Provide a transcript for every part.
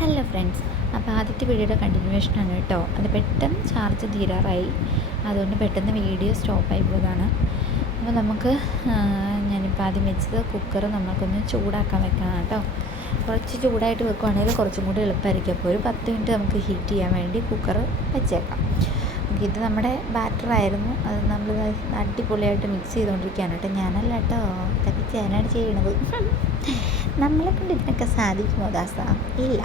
Hello friends, അപ്പോൾ ആദ്യത്തെ വീഡിയോയുടെ കണ്ടിന്യൂവേഷനാണ് കേട്ടോ. അത് പെട്ടെന്ന് ചാർജ് തീരാറായി, അതുകൊണ്ട് പെട്ടെന്ന് വീഡിയോ സ്റ്റോപ്പായി പോയതാണ്. അപ്പോൾ നമുക്ക് ഞാനിപ്പോൾ ആദ്യം വെച്ചത് കുക്കർ നമ്മൾക്കൊന്ന് ചൂടാക്കാൻ വെക്കണം കേട്ടോ. കുറച്ച് ചൂടായിട്ട് വെക്കുവാണെങ്കിൽ കുറച്ചും കൂടി എളുപ്പമായിരിക്കും. അപ്പോൾ ഒരു 10 മിനിറ്റ് നമുക്ക് ഹീറ്റ് ചെയ്യാൻ വേണ്ടി കുക്കർ വെച്ചേക്കാം. ഇത് നമ്മുടെ ബാറ്ററായിരുന്നു, അത് നമ്മൾ അടിപൊളിയായിട്ട് മിക്സ് ചെയ്തുകൊണ്ടിരിക്കുകയാണ് കേട്ടോ. ഞാനല്ല കേട്ടോ, ഇതൊക്കെ ഞാനാണ് ചെയ്യണത്. നമ്മളെ കൊണ്ട് ഇതിനൊക്കെ സാധിക്കുമോ ദാസ? ഇല്ല.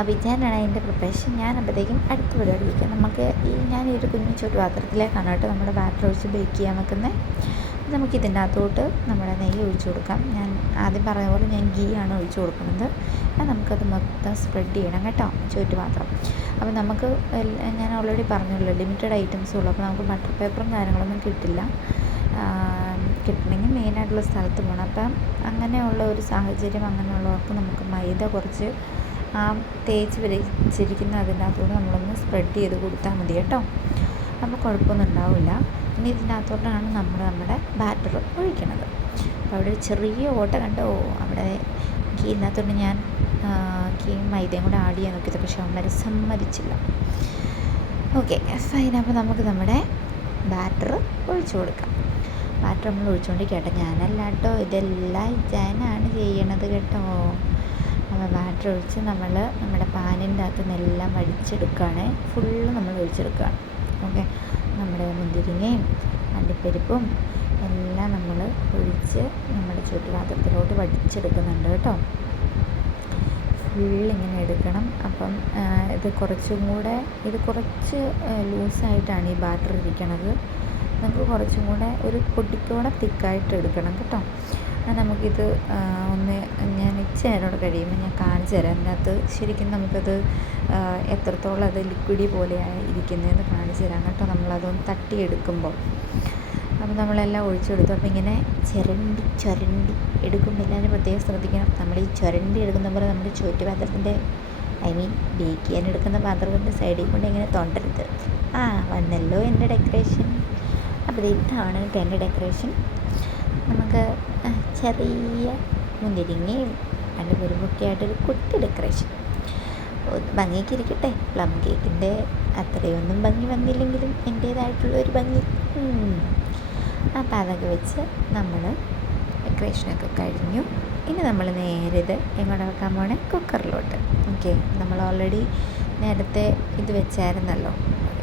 അപ്പോൾ ഞാനാണ് അതിൻ്റെ പ്രിപ്പറേഷൻ. അപ്പോഴത്തേക്കും അടുത്ത പരിപാടി വയ്ക്കാം. നമുക്ക് ഞാനൊരു കുഞ്ഞു ചുറ്റു പാത്രത്തിലേക്കാണ് കേട്ടോ നമ്മുടെ ബാറ്റർ ഒഴിച്ച് ബേക്ക് ചെയ്യാൻ വെക്കുന്നത്. നമുക്ക് ഇതിൻ്റെ അകത്തോട്ട് നമ്മുടെ നെയ്യ് ഒഴിച്ചു കൊടുക്കാം. ഞാൻ ആദ്യം പറഞ്ഞ പോലെ ഞാൻ ഗീ ആണ് ഒഴിച്ചു കൊടുക്കുന്നത്. നമുക്കത് മൊത്തം സ്പ്രെഡ് ചെയ്യണം കേട്ടോ, ചുറ്റുപാത്രം. അപ്പോൾ നമുക്ക് ഞാൻ ഓൾറെഡി പറഞ്ഞല്ലോ, ലിമിറ്റഡ് ഐറ്റംസേ ഉള്ളൂ. അപ്പോൾ നമുക്ക് ബട്ടർ പേപ്പറും കാര്യങ്ങളൊന്നും കിട്ടില്ല. കിട്ടണമെങ്കിൽ മെയിനായിട്ടുള്ള സ്ഥലത്ത് പോകണം. അപ്പം അങ്ങനെയുള്ള ഒരു സാഹചര്യം അങ്ങനെയുള്ളവർക്ക് നമുക്ക് മൈദ കുറച്ച് തേച്ച് വെച്ചിരിക്കുന്ന അതിൻ്റെ അകത്തോട്ട് നമ്മളൊന്ന് സ്പ്രെഡ് ചെയ്ത് കൊടുത്താൽ മതി കേട്ടോ. അപ്പോൾ കുഴപ്പമൊന്നും ഉണ്ടാവില്ല. ഇനി ഇതിൻ്റെ അകത്തോട്ടാണ് നമ്മുടെ ബാറ്റർ ഒഴിക്കണത്. അപ്പോൾ അവിടെ ഒരു ചെറിയ ഓട്ട കണ്ടോ, അവിടെ ഇതിനകത്തോട്ട് ഞാൻ മൈദയും കൂടെ ആഡ് ചെയ്യാൻ നോക്കിയത്, പക്ഷെ അവന്മാർ സമ്മതിച്ചില്ല. Okay fine. അപ്പോൾ നമുക്ക് നമ്മുടെ ബാറ്റർ ഒഴിച്ചു കൊടുക്കാം. ബാറ്റർ നമ്മൾ ഒഴിച്ചുകൊണ്ടിരിക്കട്ടെ. ഞാനല്ല കേട്ടോ, ഇതെല്ലാം ഞാനാണ് ചെയ്യണത് കേട്ടോ. അപ്പോൾ ബാറ്റർ ഒഴിച്ച് നമ്മുടെ പാനിൻ്റെ അകത്ത് നിന്നെല്ലാം വടിച്ചെടുക്കുകയാണ്. ഫുള്ള് നമ്മൾ ഒഴിച്ചെടുക്കുകയാണ്. ഓക്കെ, നമ്മുടെ മുന്തിരിങ്ങയും അണ്ടിപ്പരിപ്പും എല്ലാം നമ്മൾ ഒഴിച്ച് നമ്മുടെ ചുറ്റുപാത്രത്തിലോട്ട് വടിച്ചെടുക്കുന്നുണ്ട് കേട്ടോ. ഫുള്ളിങ്ങനെ എടുക്കണം. അപ്പം ഇത് കുറച്ച് ലൂസായിട്ടാണ് ഈ ബാറ്റർ ഇരിക്കണത്. നമുക്ക് കുറച്ചും കൂടെ ഒരു പൊടിക്കൂടെ തിക്കായിട്ട് എടുക്കണം കേട്ടോ. നമുക്കിത് ഞാൻ ഇച്ചിരി നേരോടെ കഴിയുമ്പോൾ ഞാൻ കാണിച്ചു തരാം. അതിനകത്ത് ശരിക്കും നമുക്കത് എത്രത്തോളം അത് ലിക്വിഡി പോലെയായി ഇരിക്കുന്നതെന്ന് കാണിച്ചു തരാം കേട്ടോ, നമ്മളതൊന്ന് തട്ടിയെടുക്കുമ്പോൾ. അപ്പോൾ നമ്മളെല്ലാം ഒഴിച്ചെടുത്തു. അപ്പോൾ ഇങ്ങനെ ചുരണ്ടി എടുക്കുമ്പോൾ എല്ലാവരും പ്രത്യേകം ശ്രദ്ധിക്കണം. നമ്മൾ ഈ ചുരണ്ടി എടുക്കുന്ന പോലെ നമ്മുടെ ചുറ്റുപാത്രത്തിൻ്റെ ബേക്ക് ചെയ്യാൻ എടുക്കുന്ന പാത്രത്തിൻ്റെ സൈഡിൽ കൊണ്ട് ഇങ്ങനെ തൊണ്ടരുത്. വന്നല്ലോ എൻ്റെ ഡെക്കറേഷൻ. അപ്പോൾ ഇതാണ് എൻ്റെ ഡെക്കറേഷൻ. നമുക്ക് ചെറിയ മുന്തിരിങ്ങയും അണ്ടിപ്പരിപ്പൊക്കെ ആയിട്ടൊരു കുട്ടി ഡെക്കറേഷൻ. ഭംഗിയൊക്കെ ഇരിക്കട്ടെ. പ്ലം കേക്കിൻ്റെ അത്രയൊന്നും ഭംഗി വന്നില്ലെങ്കിലും എൻ്റേതായിട്ടുള്ളൊരു ഭംഗി. അപ്പോൾ അതൊക്കെ വെച്ച് നമ്മൾ ഡെക്കറേഷനൊക്കെ കഴിഞ്ഞു. ഇനി നമ്മൾ നേരെ ഇത് എങ്ങോട്ട് വെക്കാൻ പോണേ? കുക്കറിലോട്ട്. ഓക്കെ, നമ്മൾ ഓൾറെഡി നേരത്തെ ഇത് വെച്ചായിരുന്നല്ലോ,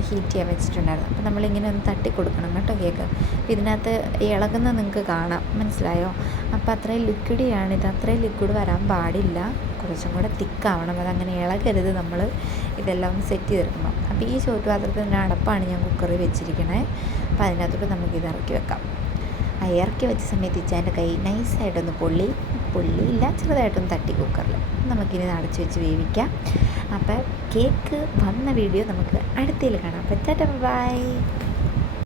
ഹീറ്റ് ചെയ്യാൻ വെച്ചിട്ടുണ്ടായിരുന്നു. അപ്പോൾ നമ്മളിങ്ങനെ ഒന്ന് തട്ടി കൊടുക്കണം കേട്ടോ കേക്ക്. ഇതിനകത്ത് ഇളകുന്നത് നിങ്ങൾക്ക് കാണാം, മനസ്സിലായോ? അപ്പോൾ അത്രയും ലിക്വിഡിയാണ് ഇത്. അത്രയും ലിക്വിഡ് വരാൻ പാടില്ല, കുറച്ചും കൂടെ തിക്കാവണം. അതങ്ങനെ ഇളകരുത്. നമ്മൾ ഇതെല്ലാം ഒന്ന് സെറ്റ് ചെയ്തെടുക്കണം. അപ്പോൾ ഈ ചോറ്റുപാത്രത്തിൻ്റെ അടപ്പാണ് ഞാൻ കുക്കറിൽ വെച്ചിരിക്കണേ. അപ്പോൾ അതിനകത്തോട്ട് നമുക്കിത് ഇറക്കി വെക്കാം. ഇറക്കി വെച്ച സമയത്ത് ഇച്ചാൻ്റെ കൈ നൈസായിട്ടൊന്ന് പൊള്ളിയില്ല, ചെറുതായിട്ടൊന്ന് തട്ടി കുക്കറിൽ. നമുക്കിനി അടച്ച് വെച്ച് വേവിക്കാം. അപ്പോൾ കേക്ക് വന്ന വീഡിയോ നമുക്ക് അടുത്തതിൽ കാണാം. അപ്പോൾ ടാറ്റാ, ബൈ.